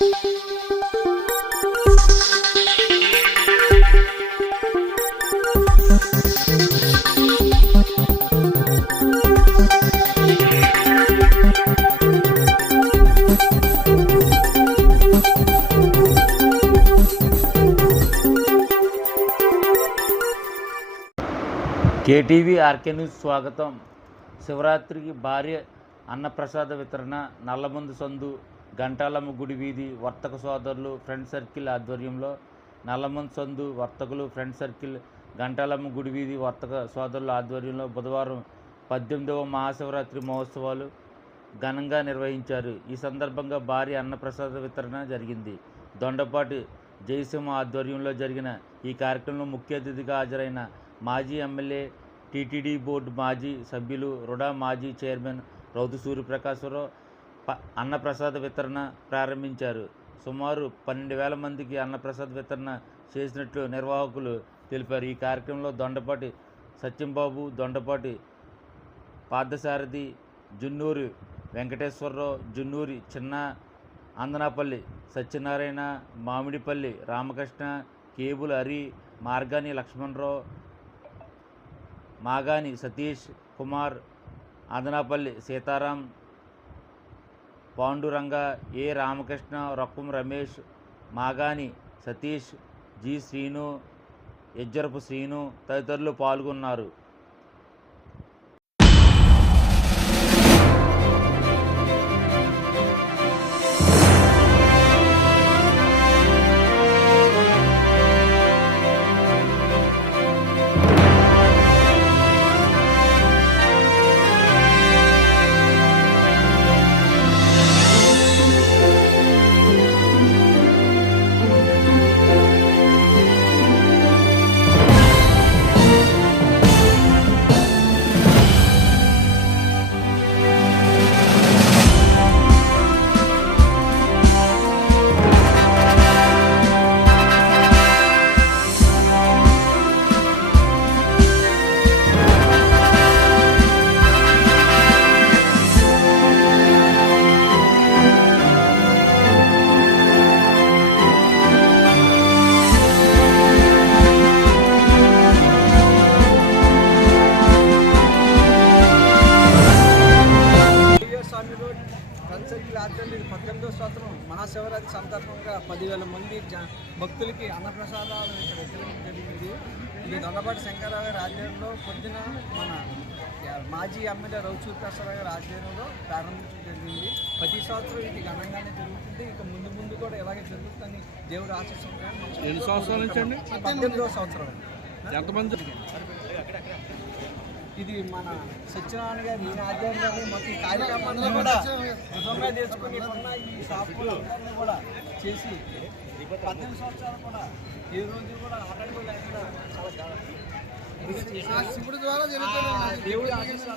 KTV RK news స్వాగతం. శివరాత్రికి భార్య అన్నప్రసాద వితరణ నల్లమందు సందు గంటాలమ్మ గుడి వీధి వర్తక సోదరులు ఫ్రెండ్ సర్కిల్ ఆధ్వర్యంలో నల్లమందు సందు వర్తకులు ఫ్రెండ్ సర్కిల్ గంటాలమ్మ గుడి వీధి వర్తక సోదరుల ఆధ్వర్యంలో బుధవారం పద్దెనిమిదవ మహాశివరాత్రి మహోత్సవాలు ఘనంగా నిర్వహించారు. ఈ సందర్భంగా భారీ అన్నప్రసాద వితరణ జరిగింది. దొండపాటి జయసింహ ఆధ్వర్యంలో జరిగిన ఈ కార్యక్రమంలో ముఖ్య అతిథిగా హాజరైన మాజీ ఎమ్మెల్యే టీటీడీ బోర్డు మాజీ సభ్యులు రుడా మాజీ చైర్మన్ రౌతు సూర్యప్రకాశ్వరరావు అన్నప్రసాద వితరణ ప్రారంభించారు. సుమారు పన్నెండు వేల మందికి అన్నప్రసాద వితరణ చేసినట్లు నిర్వాహకులు తెలిపారు. ఈ కార్యక్రమంలో దొండపాటి సత్యంబాబు దొండపాటి పార్థసారథి జున్నూరి వెంకటేశ్వరరావు జున్నూరి చిన్న అందనాపల్లి సత్యనారాయణ మామిడిపల్లి రామకృష్ణ కేబుల్ హరి మార్గాని లక్ష్మణరావు మాగాని సతీష్ కుమార్ ఆదనాపల్లి సీతారాం పాండురంగ ఏ రామకృష్ణ రొప్పం రమేష్ మాగాని సతీష్ జి శ్రీను ఎజ్జరపు శ్రీను తదితరులు పాల్గొన్నారు. కన్సర్కిల్ ఆధ్వర్యంలో ఇది పద్దెనిమిదో సంవత్సరం మహాశివరాత్రి సందర్భంగా పదివేల మంది జ భక్తులకి అన్నప్రసాదాలు ఇక్కడ వితరించడం జరిగింది. ఇది దొండపాటి శంకరరావు గారి ఆధ్వర్యంలో పొద్దున మన మాజీ ఎమ్మెల్యే రౌచూర్ ప్రసాద్ గారి ఆధ్వర్యంలో ప్రారంభించడం జరిగింది. ప్రతి సంవత్సరం ఇది ఘనంగానే జరుగుతుంది. ఇక ముందు ముందు కూడా ఇలాగే జరుగుతుందని దేవుడు ఆశిస్తున్నాను ఎన్ని సంవత్సరాల నుంచి అండి? పద్దెనిమిదవ సంవత్సరం. ఎంతమంది? ఇది మన సత్యనారాయణ గారి ఈయన ఆధ్వర్యంలో మొత్తం ఈ కార్యక్రమాన్ని కూడా నిజంగా తెచ్చుకుని ఉన్న ఈ షాపులు కూడా చేసి పద్దెనిమిది సంవత్సరాలు కూడా ఏ రోజు కూడా ఆటంకం లేకుండా చాలా శివుడి ద్వారా దేవుడి ఆశీస్సులు